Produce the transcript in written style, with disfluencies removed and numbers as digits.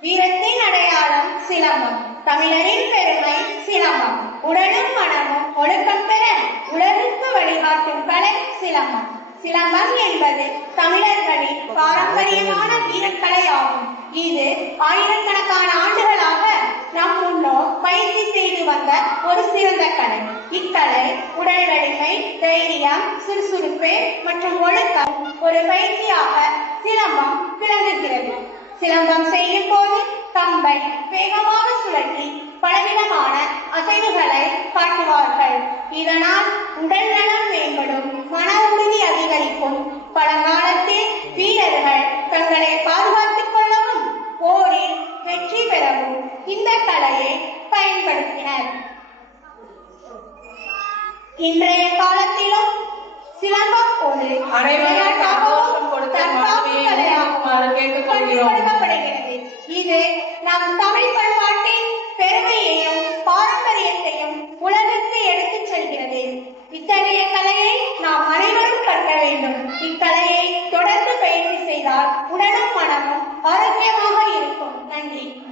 வீரத்தின் அடையாளம் சிலம்பம். தமிழரின் பெருமை சிலம்பம். உடலும் மனமும் ஒழுக்கம் பெற உலகுக்கு வழிகாட்டும் கலை சிலம்பம். சிலம்பம் என்பது தமிழர்களின் பாரம்பரியமான வீரக்கலை ஆகும். இது ஆயிரக்கணக்கான ஆண்டுகளாக நம் முன்னோர் பயிற்சி செய்து வந்த ஒரு சிறந்த கலை. இக்கலை உடல் வலிமை, தைரியம், சுறுசுறுப்பு மற்றும் ஒழுக்கம் ஒரு பயிற்சியாக சிலம்பம் விளங்குகிறது. சிலம்பம் செய்யும் போது கம்பை வேகமாக சுழற்றி பலவிதமான அசைவுகளை காட்டுவார்கள். இதனால் உடல் நலம் மேம்படும், மன உறுதி அதிகரிக்கும். பழங்காலத்தில் வீரர்கள் தங்களை பாதுகாத்துக் கொள்ளவும் போரில் வெற்றி பெறவும் இந்த கலையை பயன்படுத்தினர். இன்றைய காலத்திலும் சிலம்பம் ஒரு பயன்படுத்தப்படுகிறது. இது நம் தமிழ் பண்பாட்டின் பெருமையையும் பாரம்பரியத்தையும் உலகிற்கு எடுத்துச் செல்கிறது. இத்தகைய கலையை நாம் அனைவரும் கற்க வேண்டும். இக்கலையை தொடர்ந்து பயிற்சி செய்தால் உடலும் மனமும் ஆரோக்கியமாக இருக்கும். நன்றி.